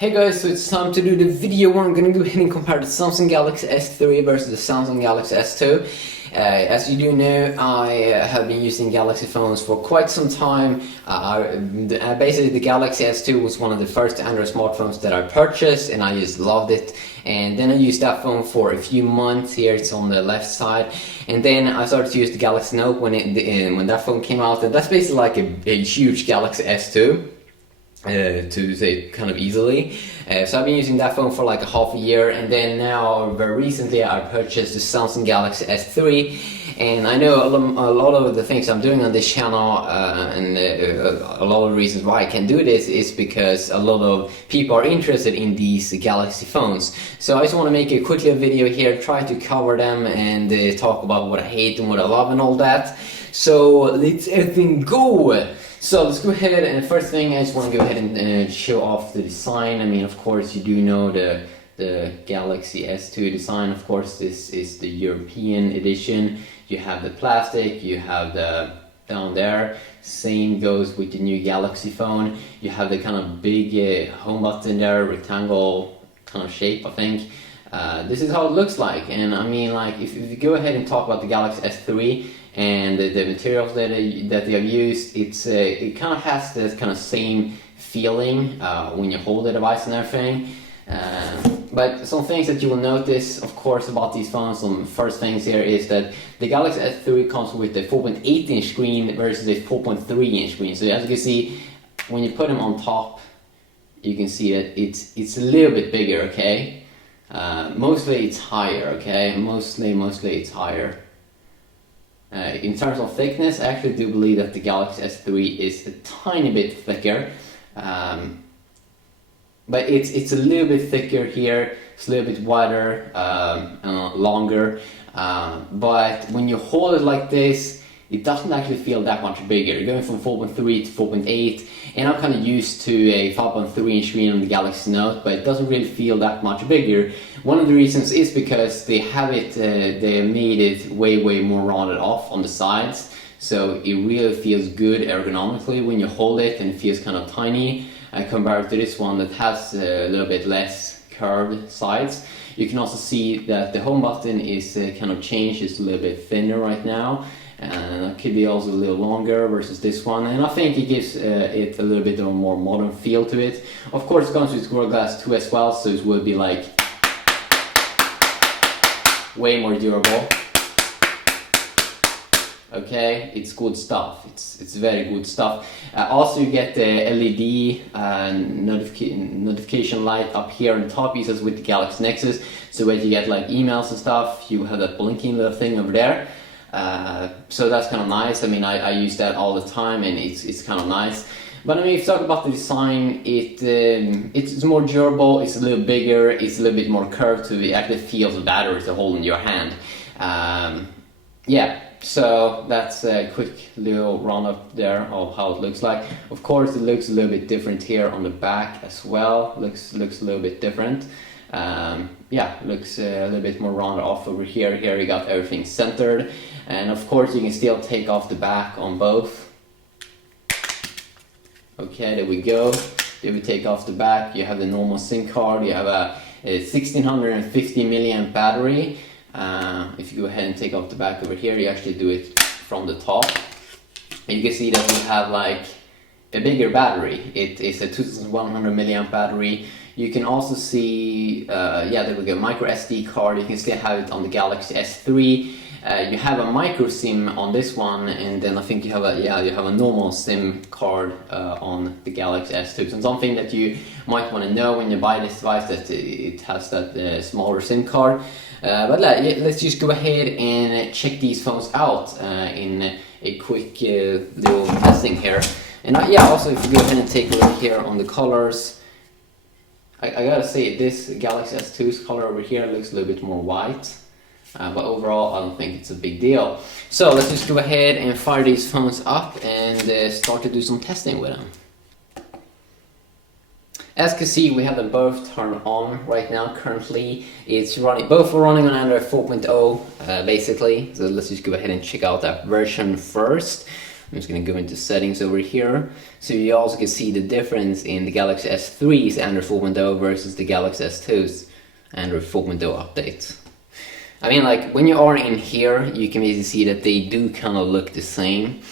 Hey guys, so it's time to do the video where I'm gonna go ahead and compare the Samsung Galaxy S3 versus the Samsung Galaxy S2. As you do know, I have been using Galaxy phones for quite some time. Basically, the Galaxy S2 was one of the first Android smartphones that I purchased, and I just loved it. And then I used that phone for a few months. Here it's on the left side, and then I started to use the Galaxy Note when that phone came out, and that's basically like a huge Galaxy S2. To say kind of easily. So I've been using that phone for like a half a year, and then now very recently I purchased the Samsung Galaxy S3, and I know a lot of the things I'm doing on this channel and a lot of the reasons why I can do this is because a lot of people are interested in these Galaxy phones. So I just want to make a quick little video here, try to cover them and talk about what I hate and what I love and all that. So let's everything go! So let's go ahead, and first thing I just want to go ahead and show off the design. I mean, of course you do know the Galaxy S2 design. Of course this is the European edition. You have the plastic, you have the down there. Same goes with the new Galaxy phone. You have the kind of big home button there, rectangle kind of shape, I think. This is how it looks like, and I mean, like if you go ahead and talk about the Galaxy S3 and the materials that they have used, it kind of has this kind of same feeling when you hold the device and everything. But some things that you will notice, of course, about these phones, some first things here is that the Galaxy S3 comes with a 4.8-inch screen versus a 4.3-inch screen. So as you can see, when you put them on top, you can see that it's a little bit bigger, okay? Mostly it's higher, okay? Mostly it's higher. In terms of thickness, I actually do believe that the Galaxy S3 is a tiny bit thicker, but it's a little bit thicker here, it's a little bit wider, longer, but when you hold it like this, it doesn't actually feel that much bigger. You're going from 4.3 to 4.8, and I'm kind of used to a 5.3-inch screen on the Galaxy Note, but it doesn't really feel that much bigger. One of the reasons is because they made it way more rounded off on the sides, so it really feels good ergonomically when you hold it, and it feels kind of tiny compared to this one that has a little bit less curved sides. You can also see that the home button is kind of changed, it's a little bit thinner right now. And it could be also a little longer versus this one, and I think it gives it a little bit of a more modern feel to it. Of course it comes with Gorilla Glass 2 as well, so it will be like way more durable. Okay, it's good stuff, it's very good stuff. Also you get the LED notification light up here on top, uses with the Galaxy Nexus, so when you get like emails and stuff, you have that blinking little thing over there. So that's kind of nice. I mean, I use that all the time, and it's kind of nice. But I mean, if you talk about the design, it's more durable, it's a little bigger, it's a little bit more curved, so it actually feels the battery to hold in your hand. Yeah, so that's a quick little roundup there of how it looks like. Of course, it looks a little bit different here on the back as well. Looks a little bit different. Yeah, looks a little bit more rounded off over here. Here you got everything centered, and of course you can still take off the back on both. Okay, there we go. Then we take off the back. You have the normal SIM card. You have a 1650 milliamp battery. If you go ahead and take off the back over here, you actually do it from the top. And you can see that we have like a bigger battery. It is a 2100 milliamp battery. You can also see, yeah, there we go, micro SD card. You can still have it on the Galaxy S3. You have a micro SIM on this one, and then I think you have a normal SIM card on the Galaxy S2. So something that you might want to know when you buy this device, that it has that smaller SIM card. But let's just go ahead and check these phones out in a quick little testing here. And yeah, also if you go ahead and take a look here on the colors, I gotta say, this Galaxy S2's color over here looks a little bit more white, but overall I don't think it's a big deal. So let's just go ahead and fire these phones up and start to do some testing with them. As you can see, we have them both turned on right now. Currently it's running, both are running on Android 4.0 basically. So let's just go ahead and check out that version first. I'm just going to go into settings over here, so you also can see the difference in the Galaxy S3's Android 4.0 versus the Galaxy S2's Android 4.0 update. I mean, like, when you are in here, you can basically see that they do kind of look the same.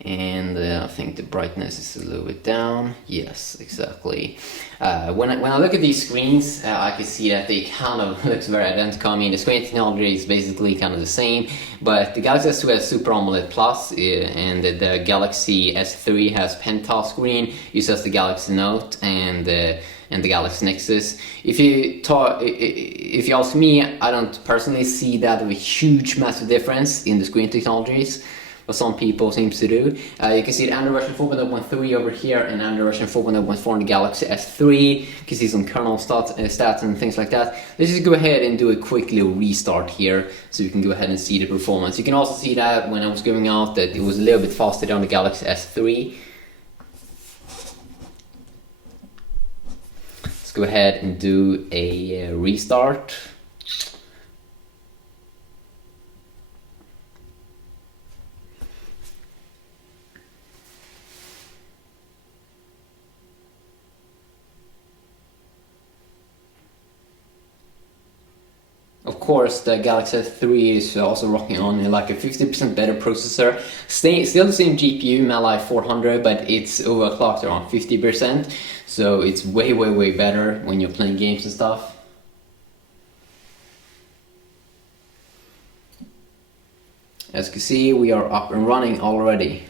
And I think the brightness is a little bit down. Yes, exactly. When I look at these screens, I can see that they kind of looks very identical. I mean, the screen technology is basically kind of the same, but the Galaxy S2 has Super AMOLED Plus, and the Galaxy S3 has Pentile screen. Uses the Galaxy Note and the Galaxy Nexus. If you ask me, I don't personally see that of a huge, massive difference in the screen technologies, but some people seems to do. You can see the Android version 4.0.3 over here and Android version 4.0.4 on the Galaxy S3. You can see some kernel stats and things like that. Let's just go ahead and do a quick little restart here so you can go ahead and see the performance. You can also see that when I was going out that it was a little bit faster on the Galaxy S3. Let's go ahead and do a restart. Of course, the Galaxy S3 is also rocking on like a 50% better processor. Still the same GPU, Mali 400, but it's overclocked around 50%. So it's way better when you're playing games and stuff. As you can see, we are up and running already.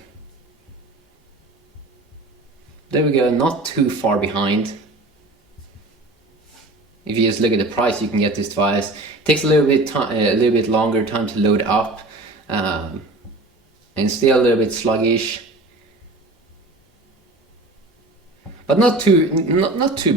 There we go, not too far behind. If you just look at the price, you can get this device. It takes a little bit longer time to load up, and still a little bit sluggish, but not too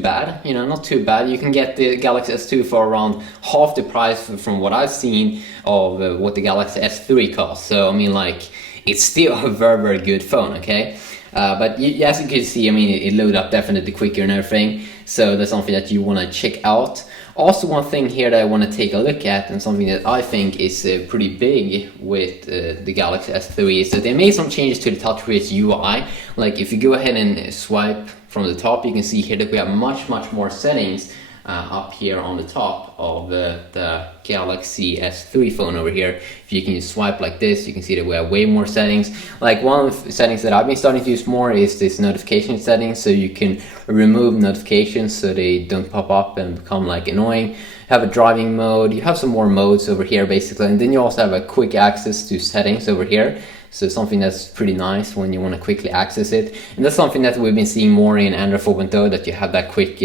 bad. You know, not too bad. You can get the Galaxy S2 for around half the price from what I've seen of what the Galaxy S3 costs. So I mean, like, it's still a very good phone. Okay. But as you can see, I mean, it loaded up definitely quicker and everything, so that's something that you want to check out. Also, one thing here that I want to take a look at, and something that I think is pretty big with the Galaxy S3, is that they made some changes to the TouchWiz UI. Like, if you go ahead and swipe from the top, you can see here that we have much more settings up here on the top of the Galaxy S3 phone over here. If you can swipe like this, you can see that we have way more settings. Like, one of the settings that I've been starting to use more is this notification settings, so you can remove notifications so they don't pop up and become like annoying. You have a driving mode, you have some more modes over here basically, and then you also have a quick access to settings over here. So something that's pretty nice when you want to quickly access it, and that's something that we've been seeing more in Android 4.0, that you have that quick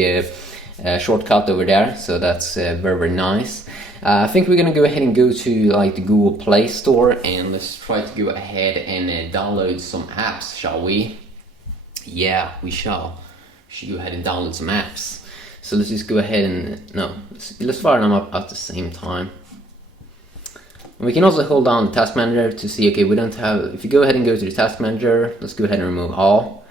shortcut over there. So that's very nice. I think we're gonna go ahead and go to like the Google Play Store, and let's try to go ahead and download some apps, shall we? Yeah, we shall. We should go ahead and download some apps. So let's just go ahead and let's fire them up at the same time. And we can also hold down the task manager to see, okay, we don't have, if you go ahead and go to the task manager, let's go ahead and remove all.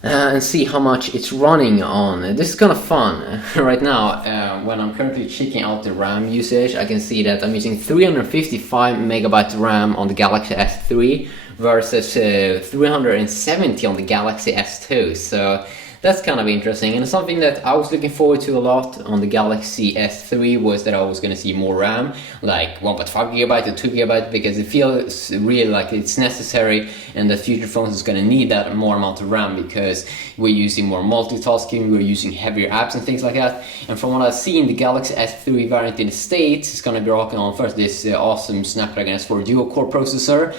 And see how much it's running on. This is kind of fun. Right now, when I'm currently checking out the RAM usage, I can see that I'm using 355 megabytes RAM on the Galaxy S3 versus 370 on the Galaxy S2. So that's kind of interesting, and something that I was looking forward to a lot on the Galaxy S3 was that I was going to see more RAM, like 1.5 gigabyte or 2 gigabyte, because it feels really like it's necessary, and that future phones is going to need that more amount of RAM, because we're using more multitasking, we're using heavier apps and things like that. And from what I've seen, the Galaxy S3 variant in the States is going to be rocking on first this awesome Snapdragon S4 dual-core processor,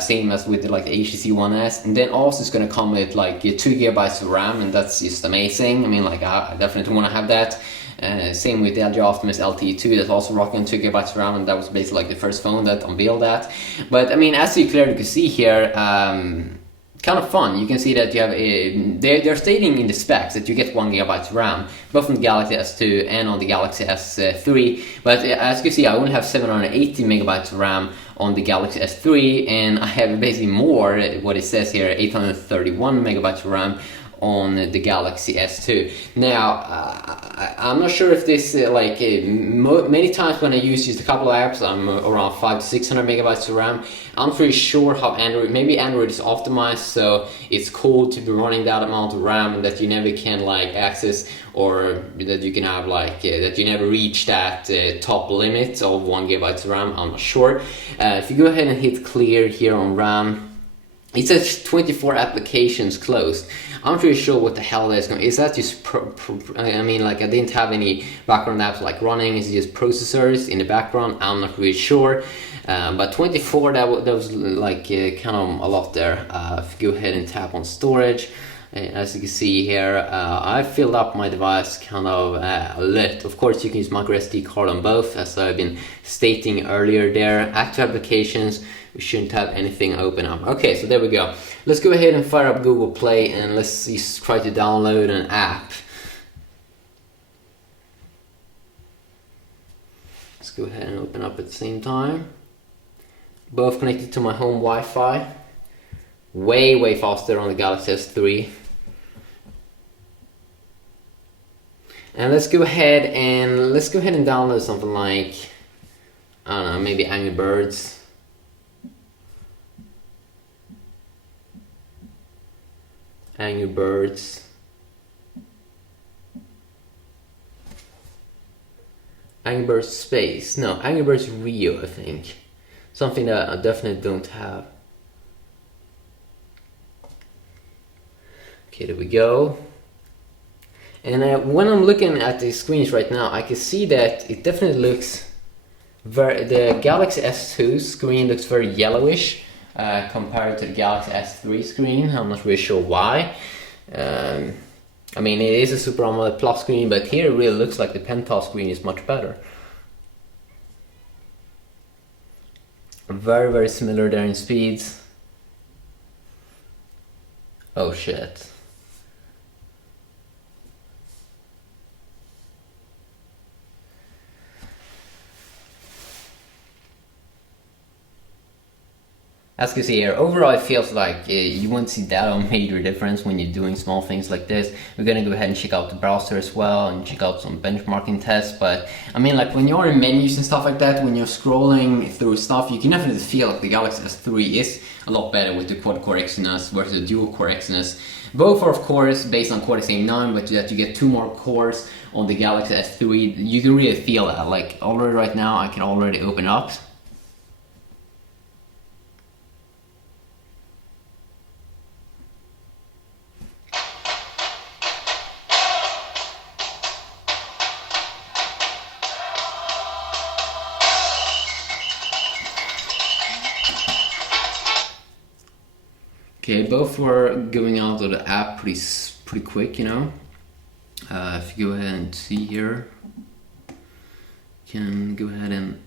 same as with the HTC One S, and then also it's going to come with like 2 gigabytes of RAM, and that's just amazing. I mean, like, I definitely want to have that. Same with the LG Optimus LTE2, that's also rocking 2 gigabytes of RAM, and that was basically like the first phone that unveiled that. But I mean, as you clearly can see here, kind of fun. You can see that you have they're stating in the specs that you get 1 gigabyte of RAM, both on the Galaxy S2 and on the Galaxy S3. But as you can see, I only have 780 megabytes of RAM on the Galaxy S3, and I have basically more, what it says here, 831 megabytes of RAM on the Galaxy S2. Now, I'm not sure if this many times when I use just a couple of apps, I'm around 500 to 600 megabytes of RAM. I'm pretty sure how maybe Android is optimized, so it's cool to be running that amount of RAM that you never can access, or that you can have that you never reach that top limit of 1 gigabyte of RAM. I'm not sure. If you go ahead and hit clear here on RAM, it says 24 applications closed. I'm pretty sure what the hell that's going. Is that just I didn't have any background apps running. It's just processors in the background. I'm not really sure. But 24, that was kind of a lot there. If you go ahead and tap on storage, as you can see here, I filled up my device kind of a lot. Of course, you can use micro SD card on both, as I've been stating earlier there. Active applications, we shouldn't have anything open up. Okay, so there we go. Let's go ahead and fire up Google Play and let's just try to download an app. Let's go ahead and open up at the same time. Both connected to my home Wi-Fi. Way faster on the Galaxy S3. And let's go ahead and download something like, I don't know, maybe Angry Birds. Angry Birds. Angry Birds Space. No, Angry Birds Rio, I think. Something that I definitely don't have. Okay, there we go. And when I'm looking at the screens right now, I can see that it definitely looks the Galaxy S2 screen looks very yellowish compared to the Galaxy S3 screen. I'm not really sure why. I mean, it is a Super AMOLED Plus screen, but here it really looks like the Pentile screen is much better. Very similar there in speeds. Oh shit. As you can see here, overall it feels like you won't see that major difference when you're doing small things like this. We're gonna go ahead and check out the browser as well and check out some benchmarking tests. But I mean, when you're in menus and stuff like that, when you're scrolling through stuff, you can definitely feel like the Galaxy S3 is a lot better with the quad-core Exynos versus the dual-core Exynos. Both are of course based on Cortex-A9, but that you get 2 more cores on the Galaxy S3. You can really feel that. Already right now, I can already open up. Okay, both were going out of the app pretty quick, you know. If you go ahead and see here, you can go ahead and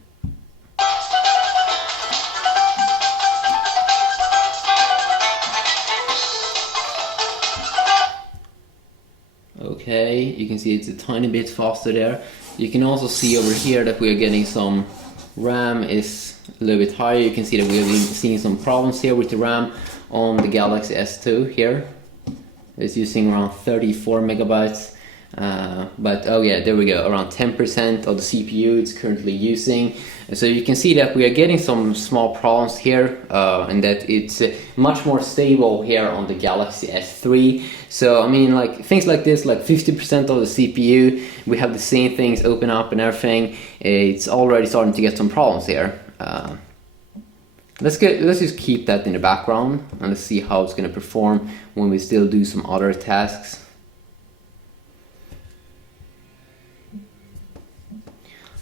okay, you can see it's a tiny bit faster there. You can also see over here that we are getting some RAM is a little bit higher. You can see that we have been seeing some problems here with the RAM on the Galaxy S2 here. It's using around 34 megabytes. But oh yeah, there we go, around 10% of the CPU it's currently using. So you can see that we are getting some small problems here, and that it's much more stable here on the Galaxy S3. So I mean, things like this, 50% of the CPU, we have the same things open up and everything. It's already starting to get some problems here. Let's just keep that in the background and let's see how it's going to perform when we still do some other tasks.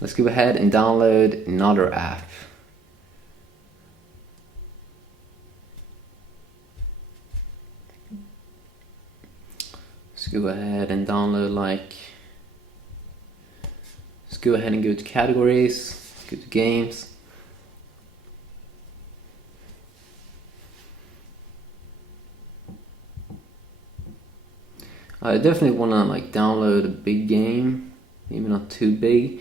Let's go ahead and download another app. Let's go ahead and download let's go ahead and go to categories, go to games. I definitely want to download a big game, maybe not too big.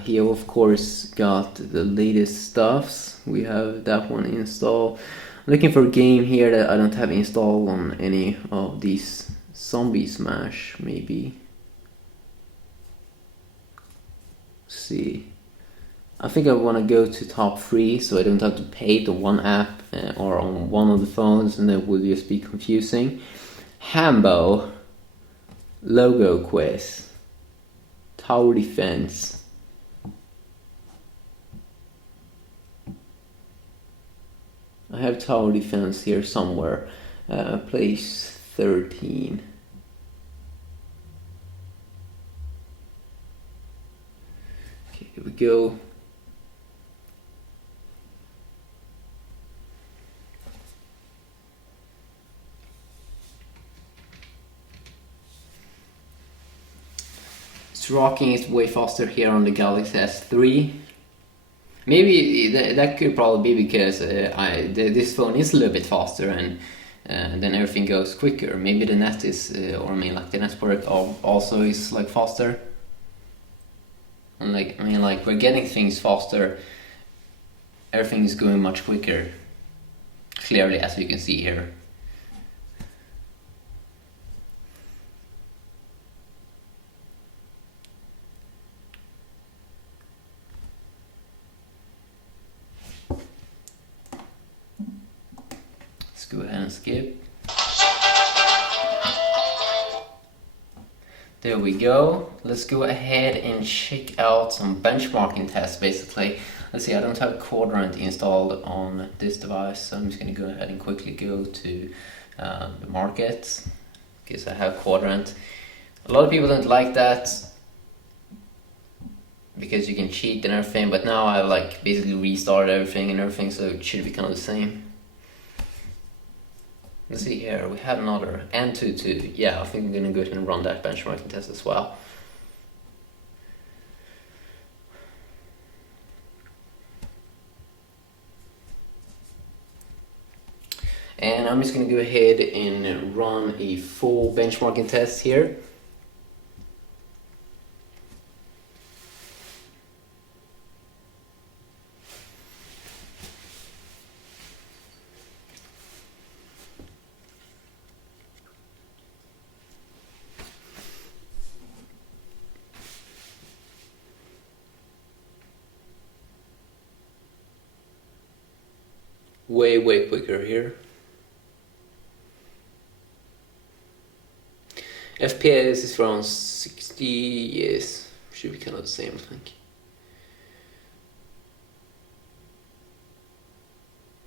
Here of course got the latest stuffs. We have that one installed. looking for a game here that I don't have installed on any of these. Zombie Smash, maybe. Let's see. I think I want to go to top 3 so I don't have to pay the one app or on one of the phones, and that will just be confusing. Hambo, Logo Quiz, Tower Defense. I have Tower Defense here somewhere. Place 13. Okay, here we go. It's rocking. It's way faster here on the Galaxy S3. Maybe that could probably be because this phone is a little bit faster, and then everything goes quicker. Maybe the net is, or I mean, like the network also is like faster. And like, I mean, like we're getting things faster. Everything is going much quicker. Clearly, as you can see here. Go ahead and skip. There we go. Let's go ahead and check out some benchmarking tests basically. Let's see, I don't have Quadrant installed on this device, so I'm just going to go ahead and quickly go to the market because I have Quadrant. A lot of people don't like that because you can cheat and everything, but now I like basically restarted everything, so it should be kind of the same. Let's see here, we had another N22. Yeah, I think we're going to go ahead and run that benchmarking test as well. And I'm just going to go ahead and run a full benchmarking test here. Way quicker here. FPS is around 60, yes, should be kind of the same, I think.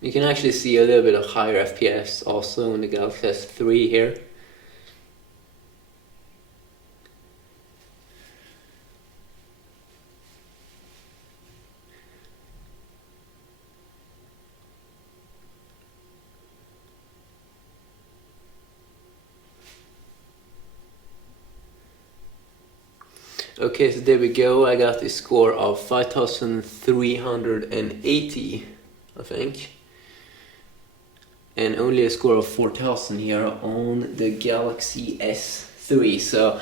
You can actually see a little bit of higher FPS also in the Galaxy S3 here. Okay, so there we go. I got a score of 5,380, I think. And only a score of 4,000 here on the Galaxy S3. So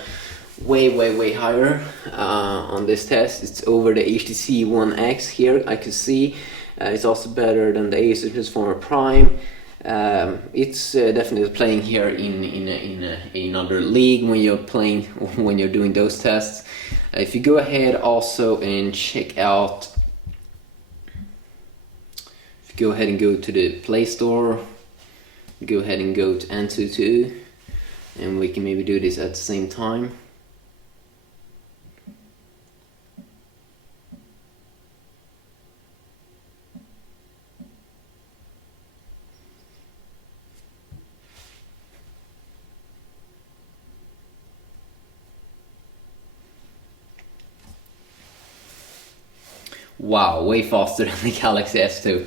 way higher on this test. It's over the HTC One X here, I could see. It's also better than the Asus Transformer Prime. It's definitely playing here in another league when you're doing those tests. If you go ahead also and check out, if you go ahead and go to the Play Store, go ahead and go to N22, and we can maybe do this at the same time. Wow, way faster than the Galaxy S2.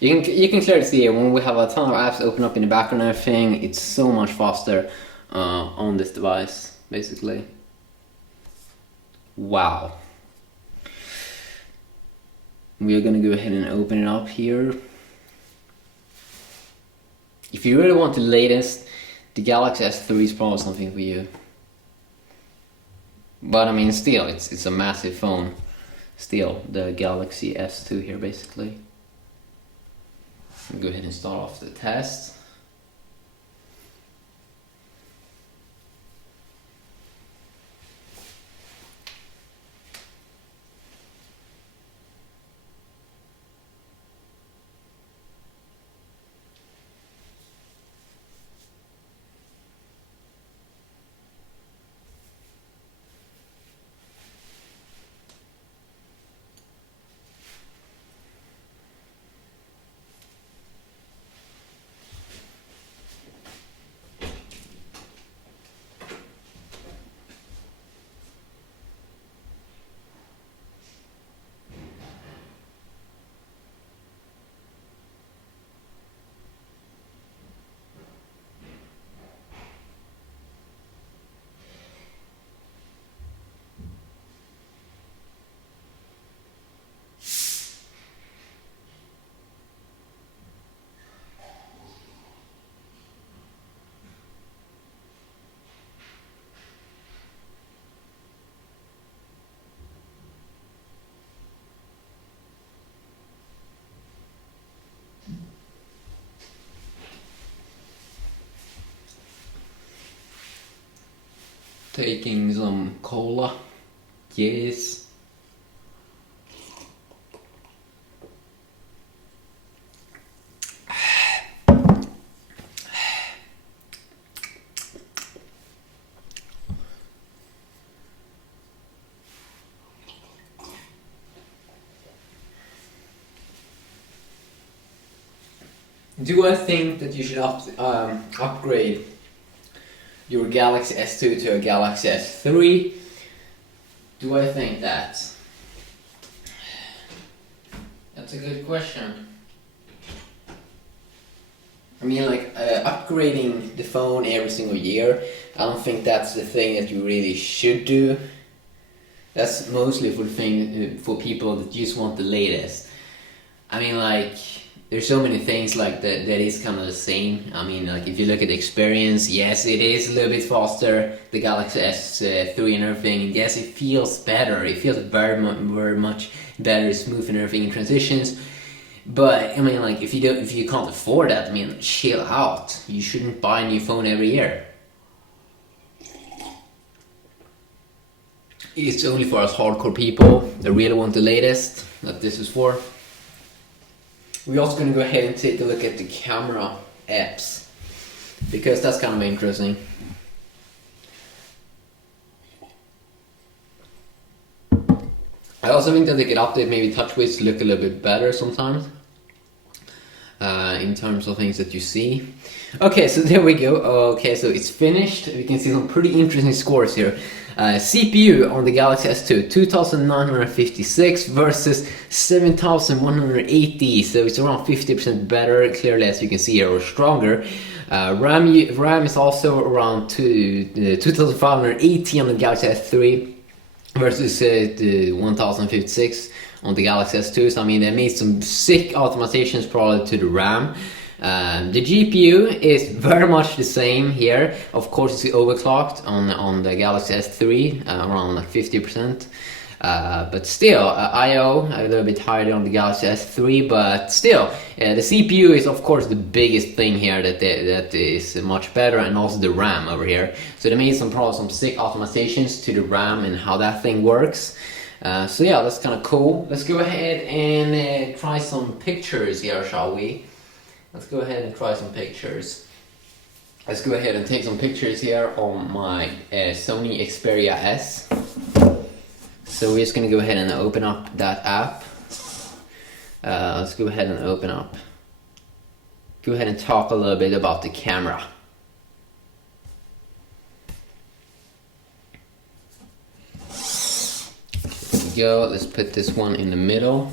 You can clearly see it when we have a ton of apps open up in the background and everything. It's so much faster on this device, basically. Wow. We are gonna go ahead and open it up here. If you really want the latest, the Galaxy S3 is probably something for you. But I mean, still, it's a massive phone. Still, the Galaxy S2 here, basically. Go ahead and start off the test. Taking some cola. Yes. Do I think that you should upgrade your Galaxy S2 to a Galaxy S3? Do I think that? That's a good question. I mean, like, upgrading the phone every single year, I don't think that's the thing that you really should do. That's mostly for people that just want the latest. I mean, like, there's so many things like that is kind of the same. I mean, like, if you look at the experience, yes, it is a little bit faster, the Galaxy S3 and everything, and yes, it feels better. It feels very much better, smooth and everything in transitions. But I mean, like, if you can't afford that, I mean, chill out. You shouldn't buy a new phone every year. It's only for us hardcore people that really want the latest that this is for. We're also going to go ahead and take a look at the camera apps, because that's kind of interesting. I also think that they could update maybe TouchWiz to look a little bit better sometimes, in terms of things that you see. Okay, so there we go. Okay, so it's finished. We can see some pretty interesting scores here. CPU on the Galaxy S2, 2,956 versus 7,180, so it's around 50% better, clearly, as you can see here, or stronger. RAM is also around 2,580 on the Galaxy S3 versus 1,056 on the Galaxy S2, so I mean, they made some sick optimizations probably to the RAM. The GPU is very much the same here. Of course, it's overclocked on the Galaxy S3, around like 50%. But still, I/O a little bit higher on the Galaxy S3, but still, the CPU is of course the biggest thing here that is much better, and also the RAM over here. So they made some sick optimizations to the RAM and how that thing works. So yeah, that's kind of cool. Let's go ahead and try some pictures here, shall we? Let's go ahead and try some pictures. Let's go ahead and take some pictures here on my Sony Xperia S. So we're just going to go ahead and open up that app. Let's go ahead and open up. Go ahead and talk a little bit about the camera. Here we go. Let's put this one in the middle.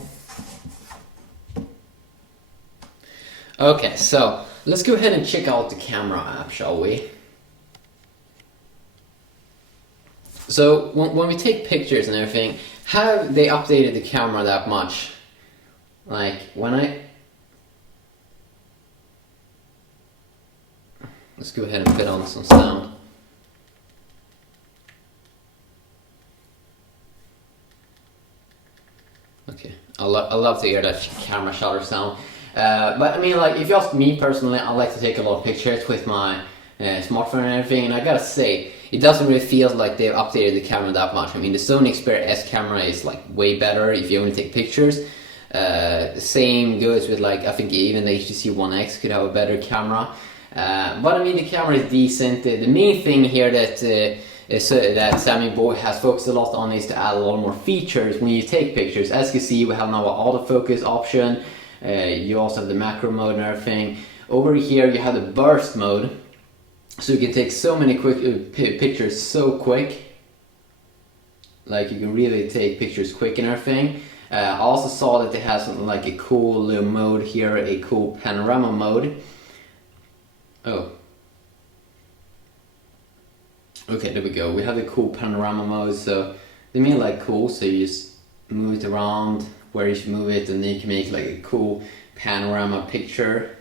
Okay, so let's go ahead and check out the camera app, shall we? So when we take pictures and everything, have they updated the camera that much? Like let's go ahead and put on some sound. Okay, I love to hear that camera shutter sound. But I mean, like, if you ask me personally, I like to take a lot of pictures with my smartphone and everything, and I gotta say, it doesn't really feel like they've updated the camera that much. I mean, the Sony Xperia S camera is like way better if you only take pictures. Same goes with, like, I think even the HTC One X could have a better camera. But I mean, the camera is decent. The main thing here that Sammy Boy has focused a lot on is to add a lot more features when you take pictures. As you can see, we have now an autofocus option. You also have the macro mode and everything. Over here you have the burst mode, so you can take so many quick pictures so quick. Like, you can really take pictures quick and everything. I also saw that it has like a cool little mode here, a cool panorama mode. Oh. Okay, there we go. We have the cool panorama mode, so they mean like cool, so you just move it around where you should move it, and then you can make like a cool panorama picture.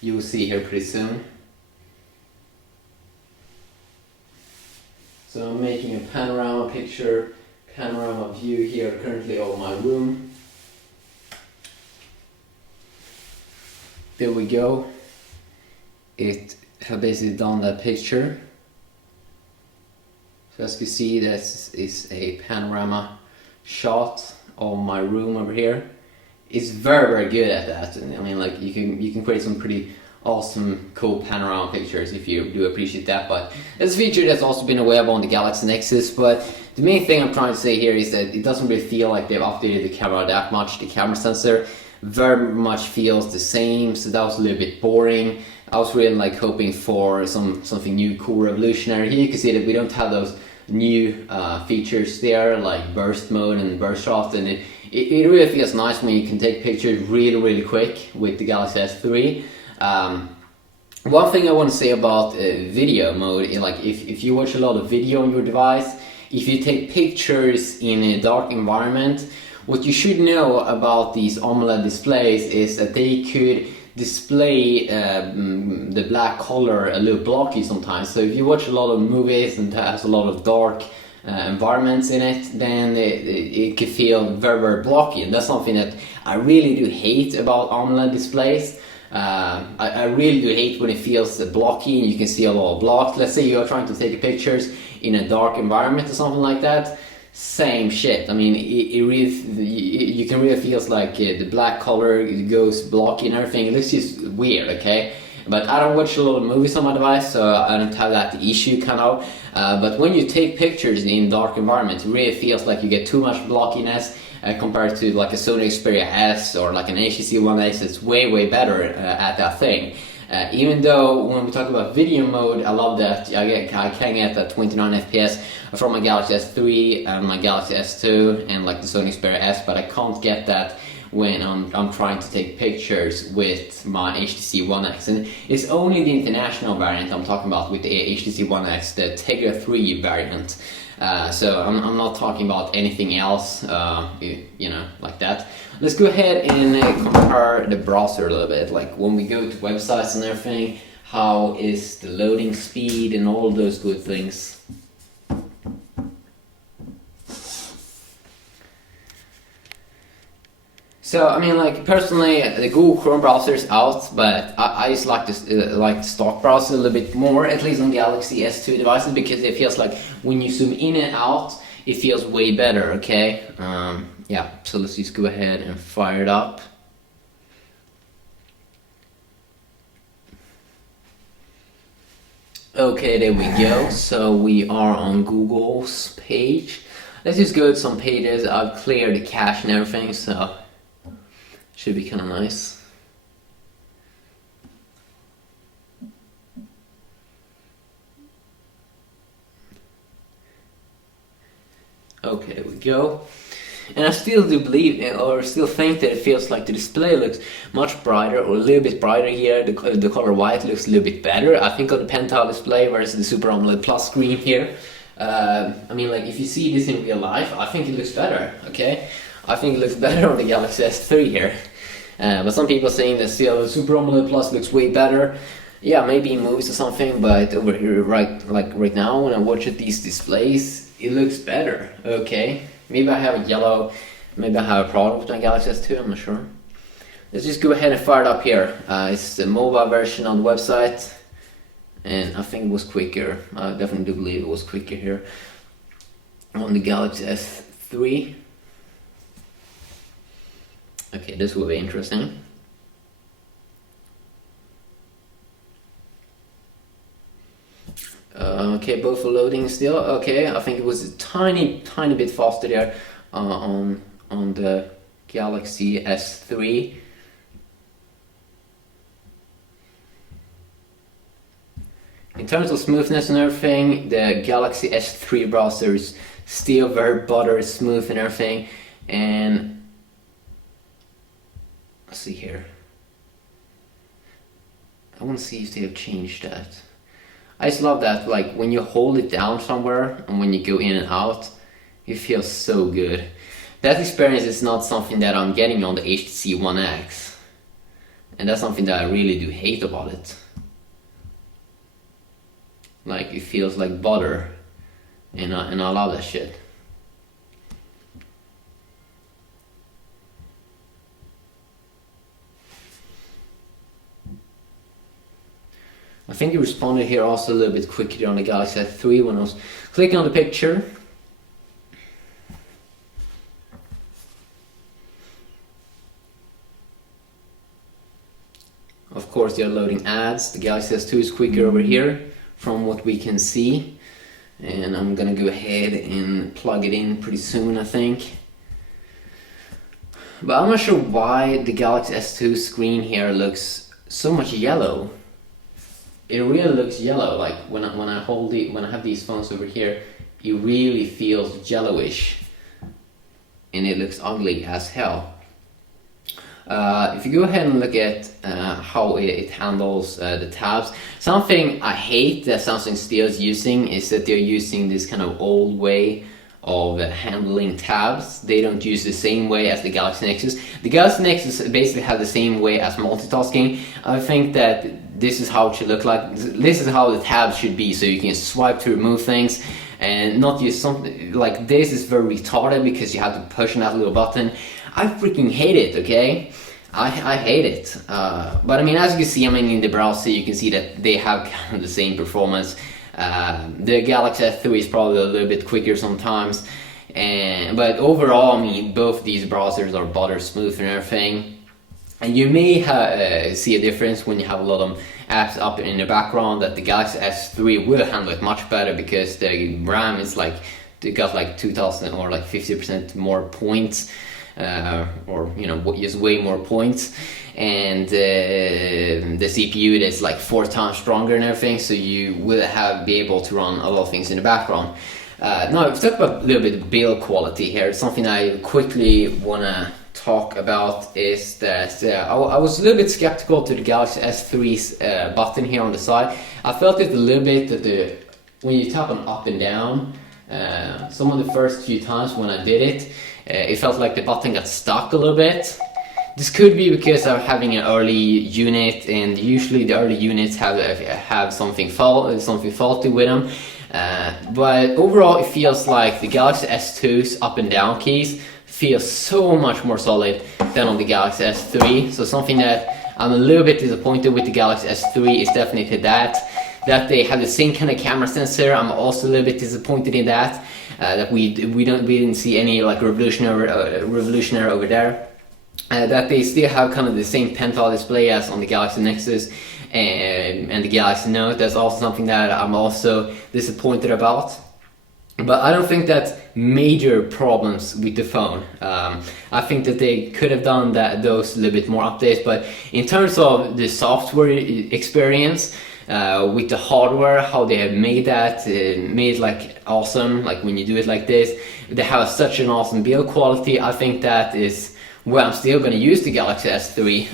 You will see here pretty soon. So I'm making a panorama picture, panorama view here currently of my room. There we go. It has basically done that picture. So as you see, this is a panorama shot of my room over here. It's very good at that. I mean, like, you can create some pretty awesome, cool panorama pictures if you do appreciate that. But it's a feature that's also been available on the Galaxy Nexus. But the main thing I'm trying to say here is that it doesn't really feel like they've updated the camera that much. The camera sensor very much feels the same, so that was a little bit boring. I was really like hoping for something new, cool, revolutionary. Here you can see that we don't have those new features there, like burst mode and burst shot, and it really feels nice when you can take pictures really quick with the Galaxy S3. One thing I want to say about video mode is, like, if you watch a lot of video on your device, if you take pictures in a dark environment, what you should know about these AMOLED displays is that they could display the black color a little blocky sometimes. So if you watch a lot of movies and has a lot of dark environments in it, then it can feel very blocky, and that's something that I really do hate about AMOLED displays. I really do hate when it feels blocky and you can see a lot of blocks. Let's say you're trying to take pictures in a dark environment or something like that. Same shit. I mean, you can really feel like the black color goes blocky and everything. It looks just weird, okay? But I don't watch a lot of movies on my device, so I don't have that issue, kind of. But when you take pictures in dark environments, it really feels like you get too much blockiness compared to like a Sony Xperia S or like an HTC One X. It's way better at that thing. Even though when we talk about video mode, I love that I can get that 29 FPS from my Galaxy S3 and my Galaxy S2 and like the Sony Xperia S, but I can't get that when I'm trying to take pictures with my HTC One X. And it's only the international variant I'm talking about with the HTC One X, the Tegra 3 variant. So I'm not talking about anything else, you know, like that. Let's go ahead and compare the browser a little bit. Like when we go to websites and everything, how is the loading speed and all those good things. So I mean, like, personally, the Google Chrome browser is out, but I just like the stock browser a little bit more, at least on Galaxy S2 devices, because it feels like when you zoom in and out, it feels way better. Okay, yeah. So let's just go ahead and fire it up. Okay, there we go. So we are on Google's page. Let's just go to some pages. I've cleared the cache and everything, so should be kind of nice. Okay, there we go. And I still do believe, or still think, that it feels like the display looks much brighter, or a little bit brighter here. The color white looks a little bit better, I think, on the Pentile display versus the Super AMOLED Plus screen here. I mean, like, if you see this in real life, I think it looks better, okay? I think it looks better on the Galaxy S3 here. But some people saying that still the Super AMOLED Plus looks way better. Yeah, maybe in movies or something, but over here, right now, when I watch these displays, it looks better, okay? Maybe I have a yellow, maybe I have a problem with my Galaxy S2, I'm not sure. let's just go ahead and fire it up here. It's the mobile version on the website, and I think it was quicker. I definitely do believe it was quicker here on the Galaxy S3. Okay, this will be interesting. Okay, both are loading still. Okay, I think it was a tiny bit faster there on the Galaxy S3. In terms of smoothness and everything, the Galaxy S3 browser is still very buttery smooth and everything. And let's see here. I want to see if they have changed that. I just love that, like when you hold it down somewhere and when you go in and out, it feels so good. That experience is not something that I'm getting on the HTC One X, and that's something that I really do hate about it. Like, it feels like butter, and I love that shit. I think it responded here also a little bit quicker on the Galaxy S3 when I was clicking on the picture. Of course, they're loading ads. The Galaxy S2 is quicker over here from what we can see. And I'm gonna go ahead and plug it in pretty soon, I think. But I'm not sure why the Galaxy S2 screen here looks so much yellow. It really looks yellow. Like when I have these phones over here, it really feels yellowish, and it looks ugly as hell. If you go ahead and look at how it handles the tabs, something I hate that Samsung still is using is that they're using this kind of old way of handling tabs. They don't use the same way as the Galaxy Nexus. The Galaxy Nexus basically have the same way as multitasking. I think that this is how it should look like. This is how the tabs should be, so you can swipe to remove things and not use something like this. Is very retarded because you have to push on that little button. I freaking hate it, okay? I hate it. But I mean, as you can see, I mean, in the browser you can see that they have kind of the same performance. The Galaxy S3 is probably a little bit quicker sometimes, but overall, I mean, both these browsers are butter smooth and everything. And you may see a difference when you have a lot of apps up in the background, that the Galaxy S3 will handle it much better because the RAM is like, it got like 2000 or like 50% more points, or you know, just way more points. And the CPU is like 4 times stronger and everything, so you will be able to run a lot of things in the background. Now, if we talk about a little bit of build quality here, something I quickly wanna talk about is that I was a little bit skeptical to the Galaxy S3's button here on the side. I felt it a little bit that when you tap on up and down, some of the first few times when I did it, it felt like the button got stuck a little bit. This could be because I'm having an early unit, and usually the early units have something faulty with them. But overall, it feels like the Galaxy S2's up and down keys feel so much more solid than on the Galaxy S3. So something that I'm a little bit disappointed with the Galaxy S3 is definitely that they have the same kind of camera sensor. I'm also a little bit disappointed in that. That we didn't see any like revolutionary over there. That they still have kind of the same pentile display as on the Galaxy Nexus and the Galaxy Note. That's also something that I'm also disappointed about. But I don't think that's major problems with the phone. I think that they could have done those a little bit more updates. But in terms of the software experience, with the hardware, how they have made that, made like awesome, like when you do it like this, they have such an awesome build quality. I think that is where I'm still going to use the Galaxy S3.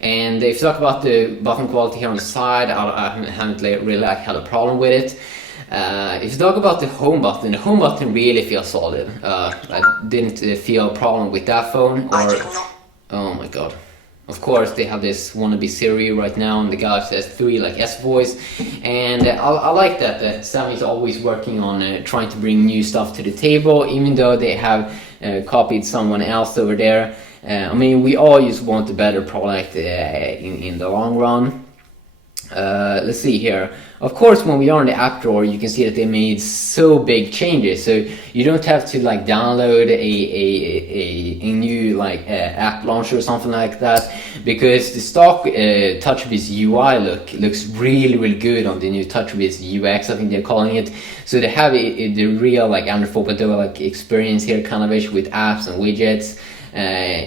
And if you talk about the button quality here on the side, I haven't really had a problem with it. If you talk about the home button really feels solid. I didn't feel a problem with that phone. Oh my god. Of course, they have this wannabe Siri right now on the Galaxy S3, like S Voice, and I like that Samsung is always working on trying to bring new stuff to the table, even though they have copied someone else over there. I mean, we all just want a better product in the long run. Let's see here. Of course, when we are in the app drawer, you can see that they made so big changes. So you don't have to like download a new like app launcher or something like that, because the stock TouchWiz UI looks really good on the new TouchWiz UX, I think they're calling it. So they have the real like Android 4.0 like experience here, kind of ish, with apps and widgets.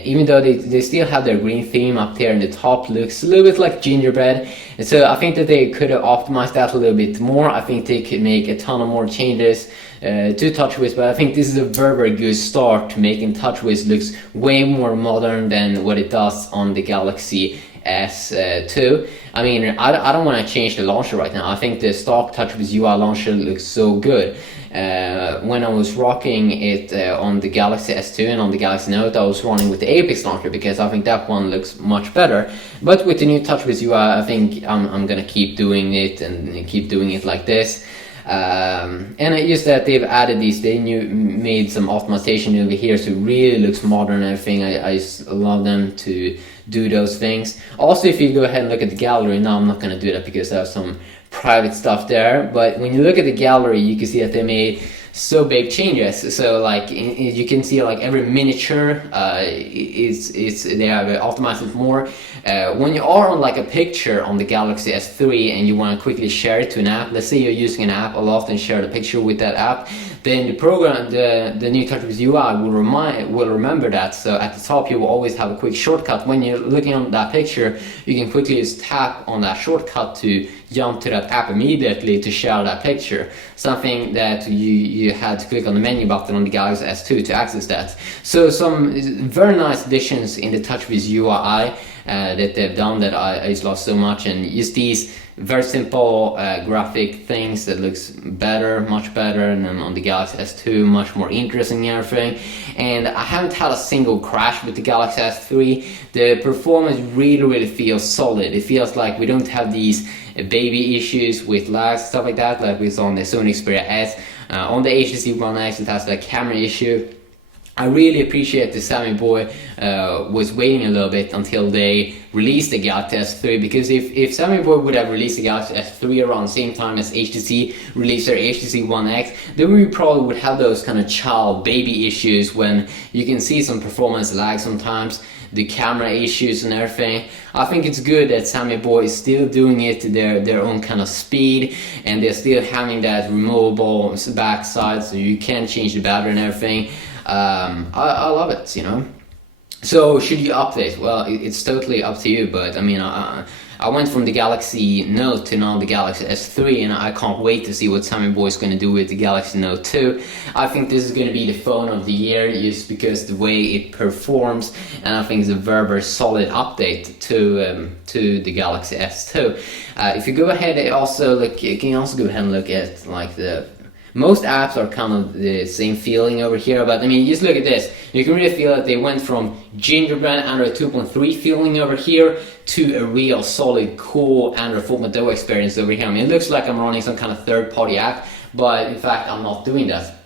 Even though they still have their green theme up there in the top, looks a little bit like gingerbread, and so I think that they could have optimized that a little bit more. I think they could make a ton of more changes to TouchWiz, but I think this is a very good start to making TouchWiz looks way more modern than what it does on the Galaxy S2. I mean, I don't want to change the launcher right now. I think the stock TouchWiz UI launcher looks so good. When I was rocking it on the Galaxy S2 and on the Galaxy Note, I was running with the Apex launcher because I think that one looks much better. But with the new TouchWiz UI, I think I'm gonna keep doing it and keep doing it like this. And it's just that they've added these, made some optimization over here, so it really looks modern and everything. I just love them to do those things. Also, if you go ahead and look at the gallery, now I'm not going to do that because I have some private stuff there, but when you look at the gallery, you can see that they made so big changes. So like you can see like every miniature they have optimized it more. When you are on like a picture on the Galaxy S3 and you want to quickly share it to an app, let's say you're using an app a lot and share the picture with that app, then the program, the new TouchWiz UI will remember that. So at the top you will always have a quick shortcut. When you're looking at that picture, you can quickly just tap on that shortcut to jump to that app immediately to share that picture. Something that you had to click on the menu button on the Galaxy S2 to access that. So some very nice additions in the TouchWiz UI that they've done that I just love so much, and just these very simple graphic things that looks better, much better, and then on the Galaxy S2 much more interesting and everything. And I haven't had a single crash with the Galaxy S3. The performance really feels solid. It feels like we don't have these baby issues with lags, stuff like that, like we saw on the Sony Xperia S. On the HTC One X, it has like camera issue. I really appreciate the Sammy Boy was waiting a little bit until they released the Galaxy S3, because if Sammy Boy would have released the Galaxy S3 around the same time as HTC released their HTC One X, then we probably would have those kind of child baby issues when you can see some performance lag sometimes, the camera issues and everything. I think it's good that Sammy Boy is still doing it to their own kind of speed, and they're still having that removable backside so you can change the battery and everything. I love it, you know. So should you update? Well, it's totally up to you, but I mean, I went from the Galaxy Note to now the Galaxy S3, and I can't wait to see what Sammy Boy is going to do with the Galaxy Note 2. I think this is going to be the phone of the year just because the way it performs, and I think it's a very solid update to the Galaxy S2. If you go ahead and also look, you can also go ahead and look at like most apps are kind of the same feeling over here, but I mean, just look at this. You can really feel that they went from gingerbread Android 2.3 feeling over here to a real solid, cool Android 4.0 experience over here. I mean, it looks like I'm running some kind of third-party app, but in fact, I'm not doing that.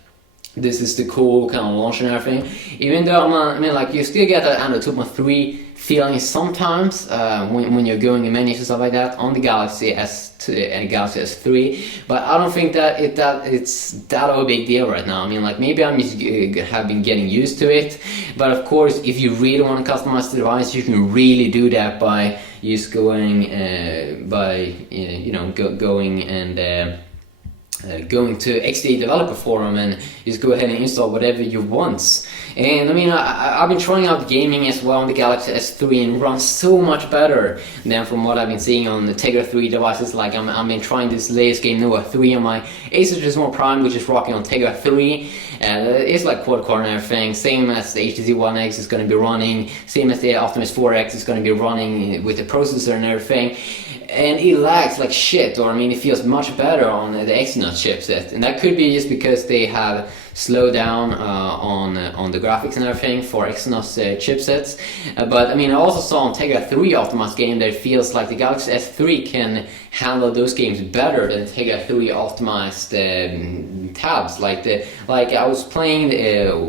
This is the cool kind of launch and everything. Even though I mean, like, you still get that Android 2.3 feeling sometimes when you're going in menus and stuff like that on the Galaxy S2 and Galaxy S3, but I don't think that it's that of a big deal right now. I mean, like, maybe I'm just have been getting used to it, but of course, if you really want to customize the device, you can really do that by just going going and going to XDA Developer Forum and just go ahead and install whatever you want. And I mean, I've been trying out gaming as well on the Galaxy S3, and runs so much better than from what I've been seeing on the Tegra 3 devices. Like I've been trying this latest game Nova 3 on my Asus Resmore Prime, which is rocking on Tegra 3. It's like quad-core and everything, same as the HTC One X is going to be running, same as the Optimus 4X is going to be running with the processor and everything. And it lags like shit, or I mean, it feels much better on the Exynos chipset, and that could be just because they have slowed down on the graphics and everything for Exynos chipsets. But I mean, I also saw on Tegra 3 optimized game that it feels like the Galaxy S3 can handle those games better than Tegra 3 optimized tabs. Like I was playing,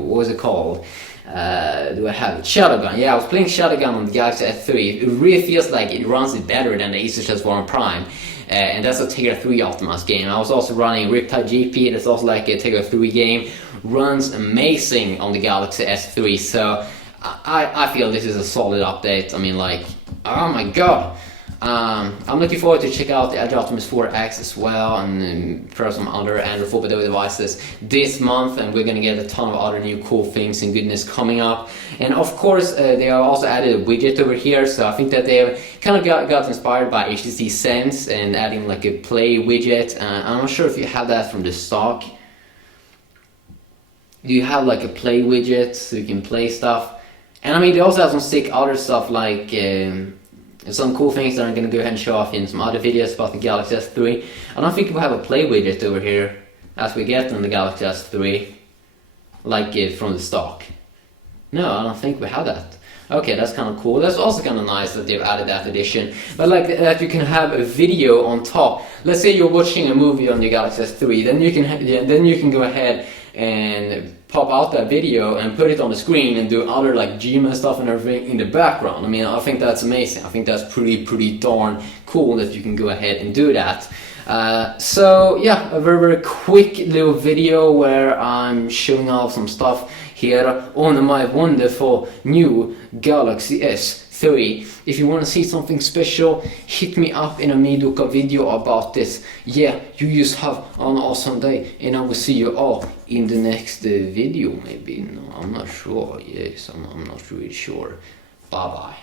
what was it called? do I have? Shadowgun. Yeah, I was playing Shadowgun on the Galaxy S3. It really feels like it runs it better than the Asus S1 Prime. And that's a Tegra 3 optimized game. I was also running Riptide GP, that's also like a Tegra 3 game. Runs amazing on the Galaxy S3, so I feel this is a solid update. I mean, like, oh my god. I'm looking forward to check out the Edge Optimus 4X as well, and try some other Android 4 devices this month, and we're gonna get a ton of other new cool things and goodness coming up. And of course, they have also added a widget over here, so I think that they have kind of got inspired by HTC Sense and adding like a play widget. I'm not sure if you have that from the stock. Do you have like a play widget so you can play stuff? And I mean, they also have some sick other stuff like some cool things that I'm going to go ahead and show off in some other videos about the Galaxy S3. I don't think we have a play widget over here as we get on the Galaxy S3, like from the stock. No, I don't think we have that. Okay, that's kind of cool. That's also kind of nice that they've added that addition. But like that you can have a video on top. Let's say you're watching a movie on your Galaxy S3, then you can go ahead and pop out that video and put it on the screen and do other like Gmail stuff and everything in the background. I mean, I think that's amazing. I think that's pretty darn cool that you can go ahead and do that. So yeah, a very quick little video where I'm showing off some stuff here on my wonderful new Galaxy S3. If you want to see something special, hit me up in a Midoka video about this. Yeah, you just have an awesome day, and I will see you all in the next video maybe. No, I'm not sure. Yes, I'm not really sure. Bye bye.